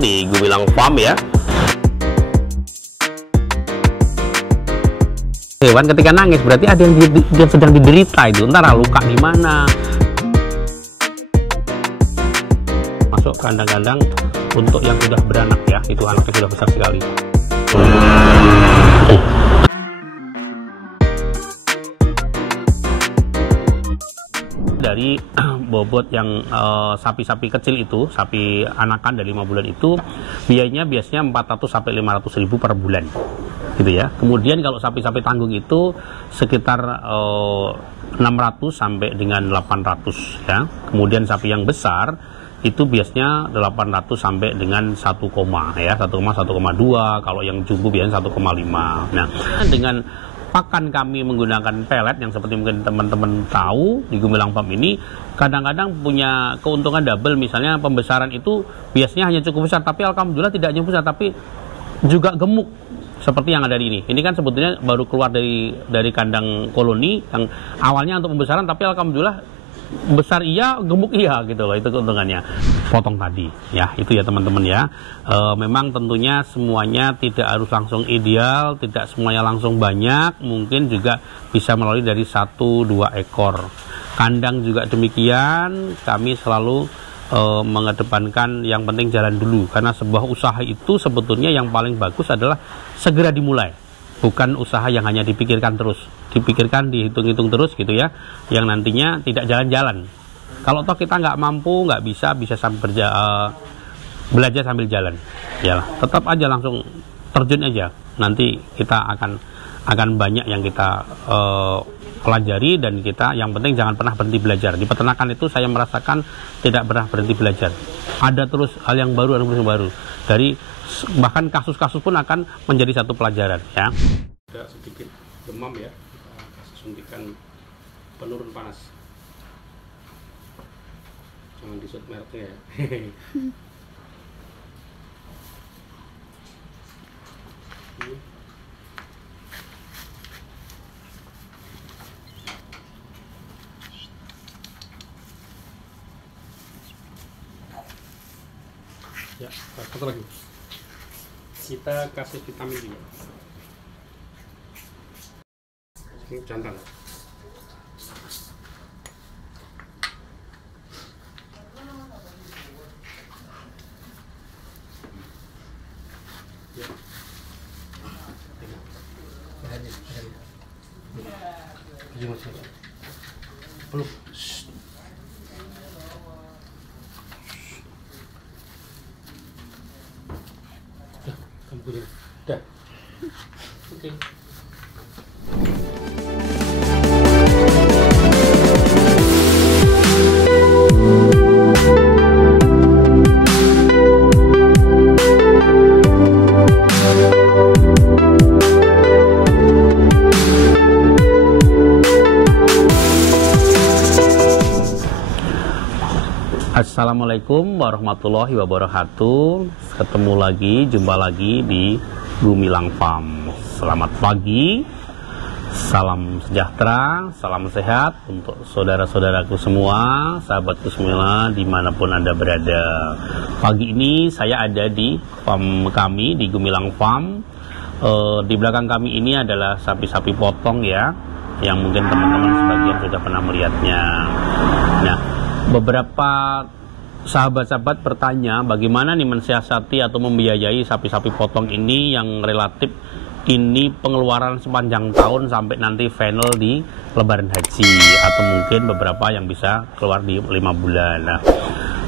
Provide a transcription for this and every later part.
Di Gumilang Farm ya. Hewan ketika nangis berarti ada yang sedang diderita itu, entah luka di mana. Masuk kandang-kandang untuk yang sudah beranak ya, itu anaknya sudah besar sekali. Dari bobot yang sapi-sapi kecil itu, sapi anakan dari 5 bulan itu biayanya biasanya 400 sampai 500 ribu per bulan gitu ya. Kemudian kalau sapi-sapi tanggung itu sekitar 600 sampai dengan 800 ya. Kemudian sapi yang besar itu biasanya 800 sampai dengan 1, ya 1,2, kalau yang jumbo biasanya 1,5. Nah, dengan pakan kami menggunakan pelet yang seperti mungkin teman-teman tahu di Gumilang Farm ini kadang-kadang punya keuntungan double. Misalnya pembesaran itu biasanya hanya cukup besar, tapi alhamdulillah tidak hanya besar tapi juga gemuk seperti yang ada di ini. Ini kan sebetulnya baru keluar dari kandang koloni yang awalnya untuk pembesaran, tapi alhamdulillah besar iya, gemuk iya gitu loh, itu keuntungannya. Potong tadi ya, itu ya teman-teman ya. Memang tentunya semuanya tidak harus langsung ideal, tidak semuanya langsung banyak, mungkin juga bisa melalui dari 1-2 ekor. Kandang juga demikian, kami selalu mengedepankan yang penting jalan dulu, karena sebuah usaha itu sebetulnya yang paling bagus adalah segera dimulai, bukan usaha yang hanya dipikirkan terus, dihitung-hitung terus gitu ya, yang nantinya tidak jalan-jalan. Kalau toh kita nggak mampu, nggak bisa sambil belajar sambil jalan, ya tetap aja langsung terjun aja. Nanti kita akan banyak yang kita pelajari, dan kita yang penting jangan pernah berhenti belajar. Di peternakan itu saya merasakan tidak pernah berhenti belajar. Ada terus hal yang baru, dari bahkan kasus-kasus pun akan menjadi satu pelajaran ya. Ada sedikit demam ya, kasih suntikan penurun panas. Jangan disut mereknya ya. Ya, satu lagi. Kita kasih vitamin juga. Ini jantan. Ya. Peluk. Dah. Oke. Assalamualaikum warahmatullahi wabarakatuh. Jumpa lagi di Gumilang Farm. Selamat pagi, salam sejahtera, salam sehat untuk saudara-saudaraku semua, sahabatku semua dimanapun Anda berada. Pagi ini saya ada di farm kami di Gumilang Farm. Di belakang kami ini adalah sapi-sapi potong ya, yang mungkin teman-teman sebagian sudah pernah melihatnya. Nah, beberapa sahabat-sahabat bertanya bagaimana nih mensiasati atau membiayai sapi-sapi potong ini yang relatif ini pengeluaran sepanjang tahun sampai nanti final di Lebaran Haji, atau mungkin beberapa yang bisa keluar di 5 bulan. Nah,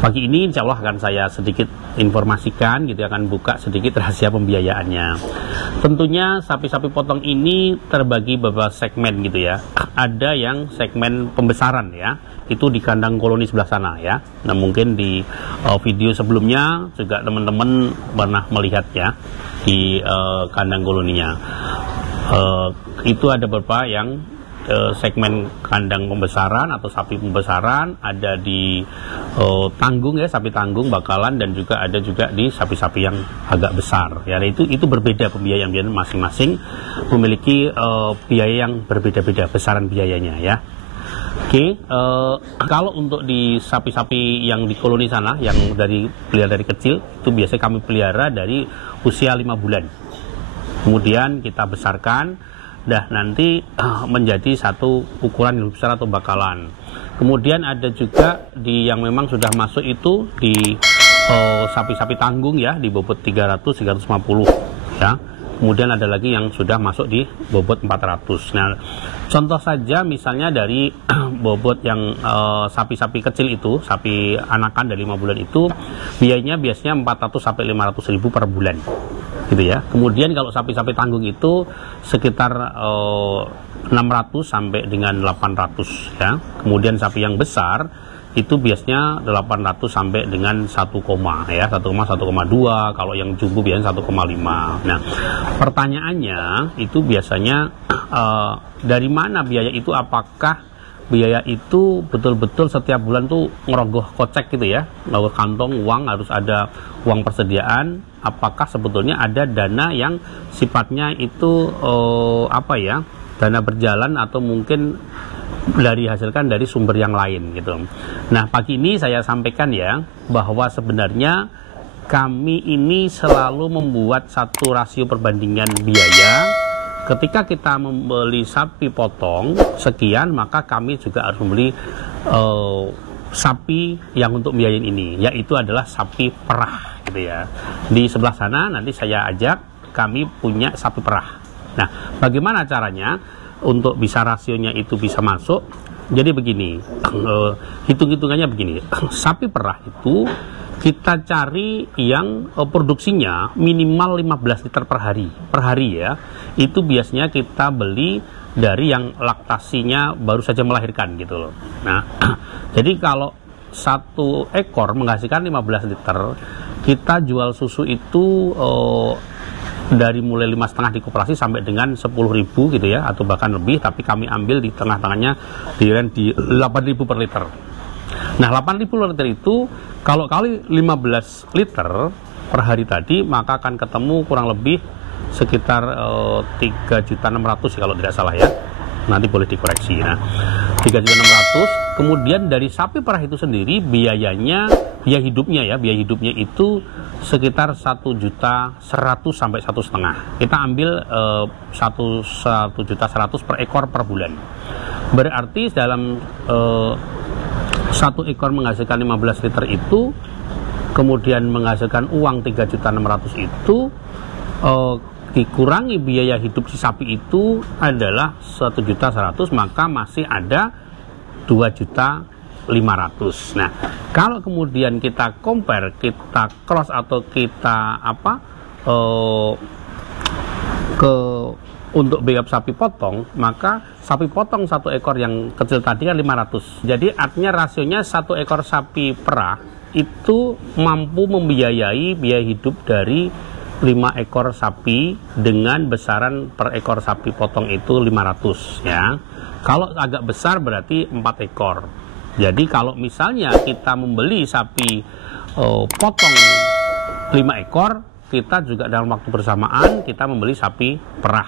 pagi ini insya Allah akan saya sedikit informasikan gitu, akan buka sedikit rahasia pembiayaannya. Tentunya sapi-sapi potong ini terbagi beberapa segmen gitu ya. Ada yang segmen pembesaran ya, itu di kandang koloni sebelah sana ya. Nah, mungkin di video sebelumnya juga teman-teman pernah melihat ya di kandang koloninya. Itu ada beberapa yang segmen kandang pembesaran atau sapi pembesaran, ada di tanggung ya, sapi tanggung bakalan, dan juga ada juga di sapi-sapi yang agak besar ya. Itu berbeda pembiayaan masing-masing, memiliki biaya yang berbeda-beda besaran biayanya ya. Oke, kalau untuk di sapi-sapi yang di koloni sana, yang pelihara dari kecil, itu biasanya kami pelihara dari usia 5 bulan. Kemudian kita besarkan, nanti menjadi satu ukuran yang lebih besar atau bakalan. Kemudian ada juga yang memang sudah masuk itu di sapi-sapi tanggung ya, di bobot 300-350 ya. Kemudian ada lagi yang sudah masuk di bobot 400. Nah, contoh saja misalnya dari bobot yang sapi-sapi kecil itu, sapi anakan dari 5 bulan itu, biayanya biasanya 400 sampai 500 ribu per bulan. Gitu ya. Kemudian kalau sapi-sapi tanggung itu sekitar 600 sampai dengan 800 ya. Kemudian sapi yang besar itu biasanya 800 sampai dengan 1, ya 1,2, kalau yang jumbo biasanya 1,5. Nah, pertanyaannya itu biasanya dari mana biaya itu? Apakah biaya itu betul-betul setiap bulan tuh ngerogoh kocek gitu ya, ngerogoh kantong uang, harus ada uang persediaan? Apakah sebetulnya ada dana yang sifatnya itu dana berjalan, atau mungkin dihasilkan dari sumber yang lain gitu. Nah, pagi ini saya sampaikan ya, bahwa sebenarnya kami ini selalu membuat satu rasio perbandingan biaya. Ketika kita membeli sapi potong sekian, maka kami juga harus membeli sapi yang untuk biayain ini, yaitu adalah sapi perah gitu ya. Di sebelah sana nanti saya ajak, kami punya sapi perah. Nah, bagaimana caranya untuk bisa rasionya itu bisa masuk? Jadi begini, hitung-hitungannya begini. Sapi perah itu kita cari yang produksinya minimal 15 liter per hari ya. Itu biasanya kita beli dari yang laktasinya baru saja melahirkan gitu loh. Nah, jadi kalau satu ekor menghasilkan 15 liter, kita jual susu itu dari mulai 5,5 di koperasi sampai dengan 10.000 gitu ya, atau bahkan lebih, tapi kami ambil di tengah-tengahnya di 8.000 per liter. Nah, 8.000 per liter itu kalau kali 15 liter per hari tadi, maka akan ketemu kurang lebih sekitar 3.600.000 kalau tidak salah ya. Nanti boleh dikoreksi. Nah, 3.600.000. Kemudian dari sapi perah itu sendiri biaya hidupnya itu sekitar 1.100.000 sampai 1,5. Kita ambil 1.100.000 per ekor per bulan. Berarti dalam satu ekor menghasilkan 15 liter itu, kemudian menghasilkan uang 3.600.000 itu, dikurangi biaya hidup si sapi itu adalah 1.100.000, maka masih ada 2.500.000. Nah, kalau kemudian kita compare, kita cross atau kita untuk biaya sapi potong, maka sapi potong satu ekor yang kecil tadi kan 500. Jadi artinya rasionya satu ekor sapi perah itu mampu membiayai biaya hidup dari 5 ekor sapi dengan besaran per ekor sapi potong itu 500 ya. Kalau agak besar berarti 4 ekor. Jadi kalau misalnya kita membeli sapi potong 5 ekor, kita juga dalam waktu bersamaan kita membeli sapi perah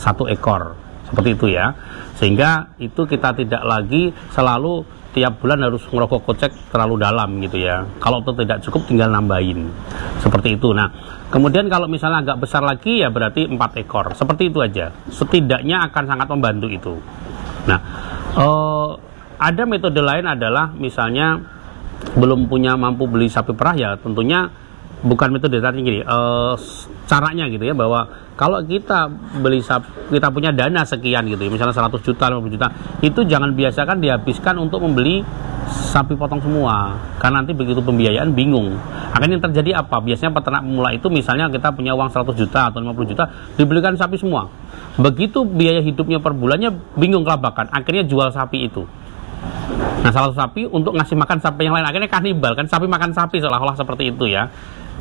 1 ekor. Seperti itu ya. Sehingga itu kita tidak lagi selalu tiap bulan harus ngerokok kocek terlalu dalam gitu ya. Kalau itu tidak cukup tinggal nambahin. Seperti itu. Nah, kemudian kalau misalnya agak besar lagi ya berarti 4 ekor. Seperti itu aja. Setidaknya akan sangat membantu itu. Nah, ada metode lain adalah misalnya belum mampu beli sapi perah, ya tentunya bukan metode tadi gini, caranya gitu ya, bahwa kalau kita beli kita punya dana sekian gitu ya, misalnya 100 juta, 50 juta, itu jangan biasakan dihabiskan untuk membeli sapi potong semua, karena nanti begitu pembiayaan bingung. Akan yang terjadi apa? Biasanya peternak pemula itu misalnya kita punya uang 100 juta atau 50 juta, dibelikan sapi semua. Begitu biaya hidupnya per bulannya bingung kelabakan, akhirnya jual sapi itu. Nah, salah satu sapi untuk ngasih makan sapi yang lain, akhirnya kanibal kan, sapi makan sapi, seolah-olah seperti itu ya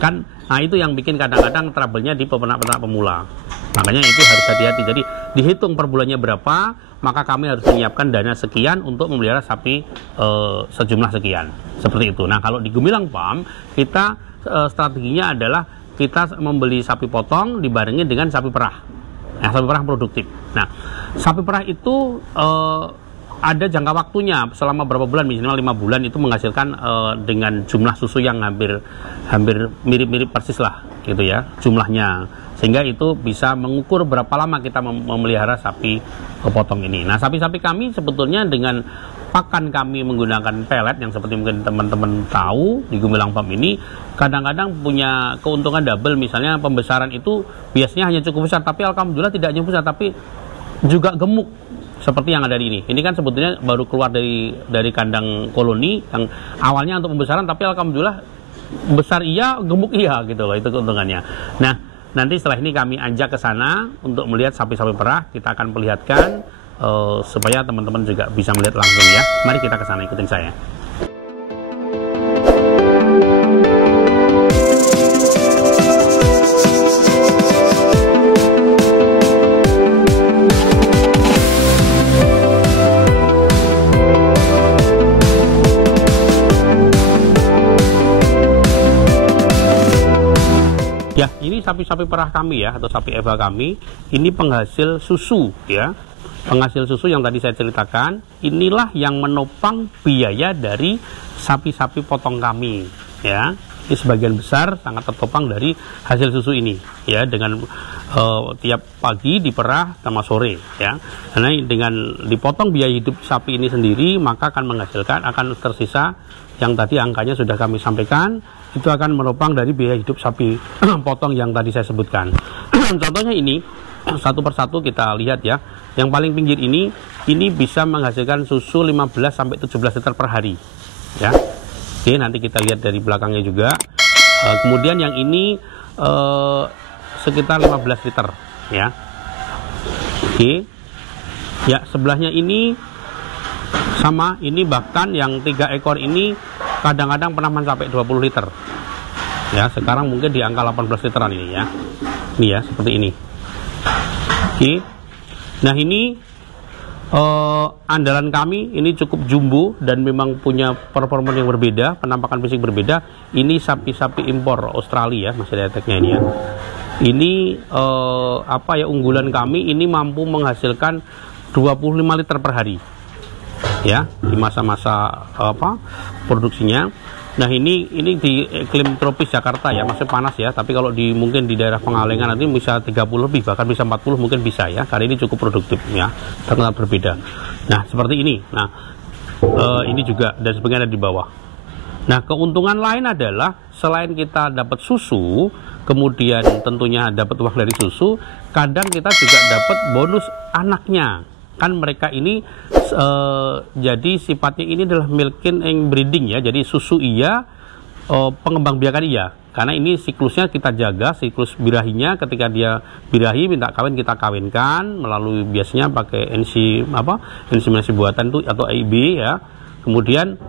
kan. Nah, itu yang bikin kadang-kadang trouble-nya di peternak-peternak pemula. Makanya itu harus hati-hati. Jadi dihitung per bulannya berapa, maka kami harus menyiapkan dana sekian untuk memelihara sapi sejumlah sekian. Seperti itu. Nah, kalau di Gemilang Farm kita strateginya adalah kita membeli sapi potong dibarengi dengan sapi perah. Nah, sapi perah produktif. Nah, sapi perah itu ada jangka waktunya selama berapa bulan, minimal 5 bulan itu menghasilkan dengan jumlah susu yang hampir mirip-mirip persis lah gitu ya jumlahnya, sehingga itu bisa mengukur berapa lama kita memelihara sapi potong ini. Nah, sapi-sapi kami sebetulnya dengan pakan kami menggunakan pelet yang seperti mungkin teman-teman tahu di Gumilang Farm ini kadang-kadang punya keuntungan double. Misalnya pembesaran itu biasanya hanya cukup besar, tapi alhamdulillah tidak hanya besar tapi juga gemuk seperti yang ada di ini. Ini kan sebetulnya baru keluar dari kandang koloni yang awalnya untuk pembesaran, tapi alhamdulillah besar iya, gemuk iya gitu loh, itu keuntungannya. Nah, nanti setelah ini kami ajak ke sana untuk melihat sapi-sapi perah. Kita akan perlihatkan supaya teman-teman juga bisa melihat langsung ya. Mari kita ke sana, ikutin saya. Ya, ini sapi-sapi perah kami ya, atau sapi Eva kami. Ini penghasil susu ya. Penghasil susu yang tadi saya ceritakan, inilah yang menopang biaya dari sapi-sapi potong kami ya. Ini sebagian besar sangat tertopang dari hasil susu ini ya, dengan tiap pagi diperah sama sore ya. Karena dengan dipotong biaya hidup sapi ini sendiri, maka akan menghasilkan, akan tersisa yang tadi angkanya sudah kami sampaikan, itu akan menopang dari biaya hidup sapi potong yang tadi saya sebutkan. Contohnya ini, satu persatu kita lihat ya. Yang paling pinggir ini bisa menghasilkan susu 15-17 liter per hari ya. Oke, nanti kita lihat dari belakangnya juga. Kemudian yang ini sekitar 15 liter ya. Oke. Ya, sebelahnya ini sama, ini bahkan yang 3 ekor ini kadang-kadang pernah mencapai 20 liter ya. Sekarang mungkin di angka 18 literan ini ya. Ini ya, seperti ini. Oke. Nah, ini andalan kami ini cukup jumbo dan memang punya performa yang berbeda, penampakan fisik berbeda. Ini sapi-sapi impor Australia, masih ada tagnya ini ya. Ini unggulan kami ini mampu menghasilkan 25 liter per hari ya, di masa-masa produksinya. Nah, ini di iklim tropis Jakarta ya, masih panas ya, tapi kalau mungkin di daerah Pengalengan nanti bisa 30 lebih, bahkan bisa 40 mungkin bisa ya, karena ini cukup produktif ya, sangat berbeda. Nah, seperti ini. Nah, ini juga dan sebagainya ada di bawah. Nah, keuntungan lain adalah selain kita dapat susu, kemudian tentunya dapat uang dari susu, kadang kita juga dapat bonus anaknya. Kan mereka ini jadi sifatnya ini adalah milking and breeding ya, jadi susu iya, pengembang biakan iya, karena ini siklusnya kita jaga, siklus birahinya. Ketika dia birahi minta kawin, kita kawinkan melalui biasanya pakai inseminasi buatan itu atau IB ya, kemudian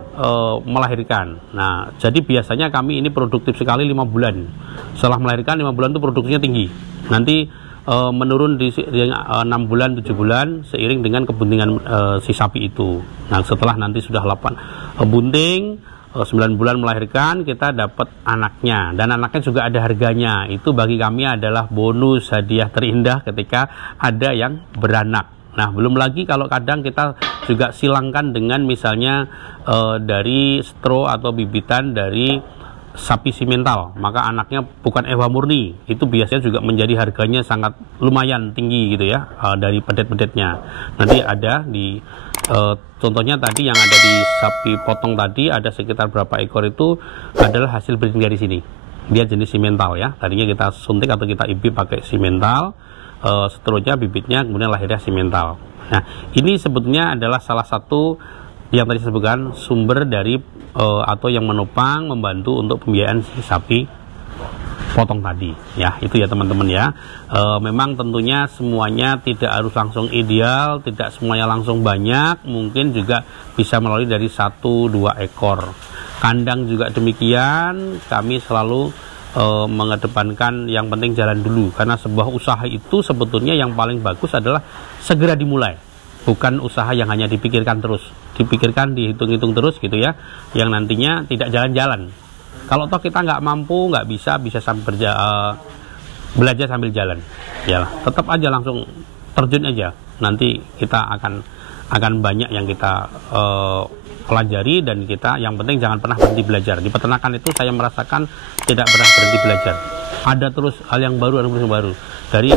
melahirkan. Nah, jadi biasanya kami ini produktif sekali 5 bulan. Setelah melahirkan 5 bulan itu produksinya tinggi, nanti menurun di 6 bulan 7 bulan seiring dengan kebuntingan si sapi itu. Nah, setelah nanti sudah 8 bunting, 9 bulan melahirkan, kita dapat anaknya, dan anaknya juga ada harganya. Itu bagi kami adalah bonus hadiah terindah ketika ada yang beranak. Nah, belum lagi kalau kadang kita juga silangkan dengan misalnya dari stro atau bibitan dari sapi simental, maka anaknya bukan Eva murni, itu biasanya juga menjadi harganya sangat lumayan tinggi gitu ya, dari pedet-pedetnya. Nanti ada di contohnya tadi yang ada di sapi potong tadi, ada sekitar berapa ekor itu adalah hasil breeding dari sini. Dia jenis simental ya, tadinya kita suntik atau kita IB pakai simental, seterusnya bibitnya kemudian lahirnya simental. Nah, ini sebetulnya adalah salah satu yang tadi saya sebutkan sumber dari atau yang menopang, membantu untuk pembiayaan si sapi potong tadi ya. Itu ya teman-teman ya. Memang tentunya semuanya tidak harus langsung ideal, tidak semuanya langsung banyak, mungkin juga bisa melalui dari 1-2 ekor. Kandang juga demikian, kami selalu mengedepankan yang penting jalan dulu, karena sebuah usaha itu sebetulnya yang paling bagus adalah segera dimulai, bukan usaha yang hanya dipikirkan terus, dihitung-hitung terus gitu ya, yang nantinya tidak jalan-jalan. Kalau toh kita nggak mampu, nggak bisa sambil belajar sambil jalan, ya tetap aja langsung terjun aja, nanti kita akan akan banyak yang kita pelajari, dan kita yang penting jangan pernah berhenti belajar. Di peternakan itu saya merasakan tidak pernah berhenti belajar. Ada terus hal yang baru, dari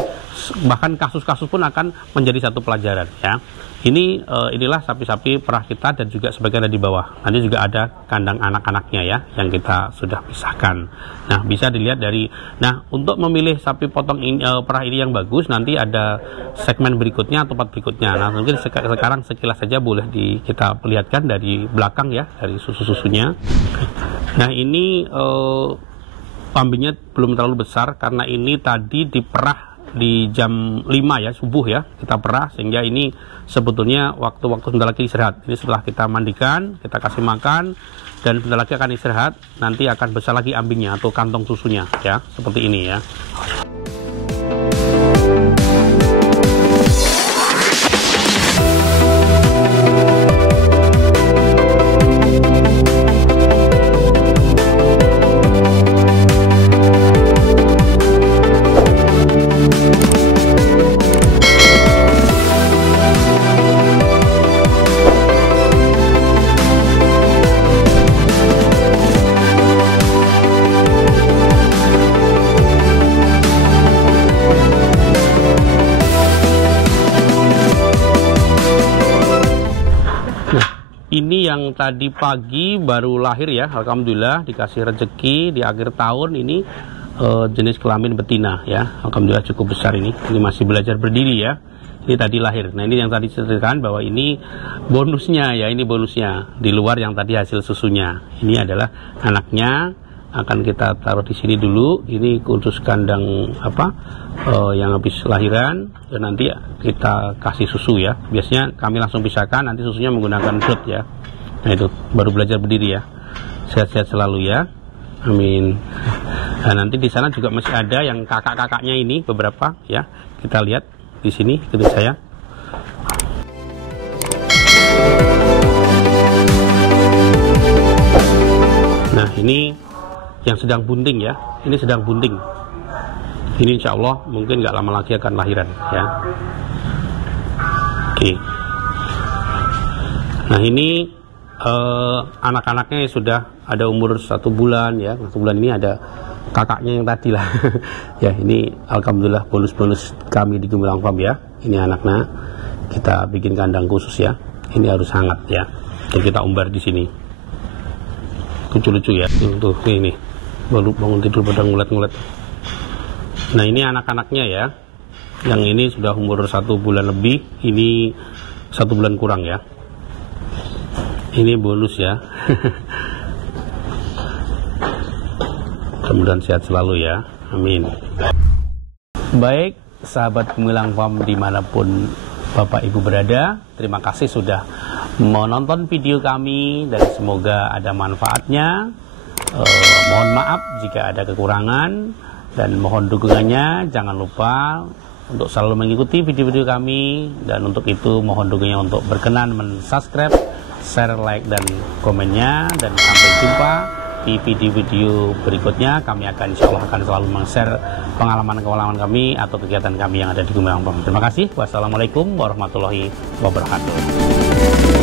bahkan kasus-kasus pun akan menjadi satu pelajaran ya. Inilah sapi-sapi perah kita, dan juga sebagian ada di bawah. Nanti juga ada kandang anak-anaknya ya, yang kita sudah pisahkan. Nah, bisa dilihat dari, untuk memilih sapi potong perah ini yang bagus, nanti ada segmen berikutnya atau part berikutnya. Nah, mungkin sekarang sekilas saja boleh kita perlihatkan dari belakang ya, dari susu-susunya. Nah, ini kambingnya belum terlalu besar, karena ini tadi diperah di jam 5 ya, subuh ya, kita perah, sehingga ini sebetulnya waktu-waktu sebentar lagi istirahat. Ini setelah kita mandikan, kita kasih makan, dan sebentar lagi akan istirahat, nanti akan besar lagi ambingnya atau kantong susunya ya, seperti ini ya. Ini yang tadi pagi baru lahir ya, alhamdulillah dikasih rezeki di akhir tahun ini, jenis kelamin betina ya, alhamdulillah cukup besar ini masih belajar berdiri ya, ini tadi lahir. Nah, ini yang tadi ceritakan bahwa ini bonusnya ya, ini bonusnya di luar yang tadi hasil susunya. Ini adalah anaknya, akan kita taruh di sini dulu. Ini khusus kandang yang habis lahiran, dan nanti kita kasih susu ya. Biasanya kami langsung pisahkan, nanti susunya menggunakan drop ya. Nah, itu baru belajar berdiri ya. Sehat-sehat selalu ya, amin. Nah, nanti di sana juga masih ada yang kakak-kakaknya ini beberapa ya, kita lihat di sini, ikuti saya. Nah, ini yang sedang bunting ya, ini sedang bunting. Ini insya Allah mungkin nggak lama lagi akan lahiran ya. Oke. Nah, ini anak-anaknya sudah ada umur 1 bulan ya. 1 bulan ini ada kakaknya yang tadi lah. Ya, ini alhamdulillah bonus-bonus kami di Gemilang Farm ya. Ini anaknya kita bikin kandang khusus ya. Ini harus hangat ya. Dan kita umbar di sini. Lucu-lucu ya. Tuh ini baru bangun tidur pada ngulet-ngulet. Nah, ini anak-anaknya ya, yang ini sudah umur 1 bulan lebih, ini 1 bulan kurang ya. Ini bonus ya. Mudah-mudahan sehat selalu ya, amin. Baik sahabat Gemilang Farm dimanapun Bapak Ibu berada, terima kasih sudah menonton video kami, dan semoga ada manfaatnya. Mohon maaf jika ada kekurangan, dan mohon dukungannya. Jangan lupa untuk selalu mengikuti video-video kami, dan untuk itu mohon dukungannya untuk berkenan men-subscribe, share, like, dan komennya. Dan sampai jumpa di video-video berikutnya. Kami akan insya Allah akan selalu men-share pengalaman-pengalaman kami atau kegiatan kami yang ada di Gemilang Farm. Terima kasih. Wassalamualaikum warahmatullahi wabarakatuh.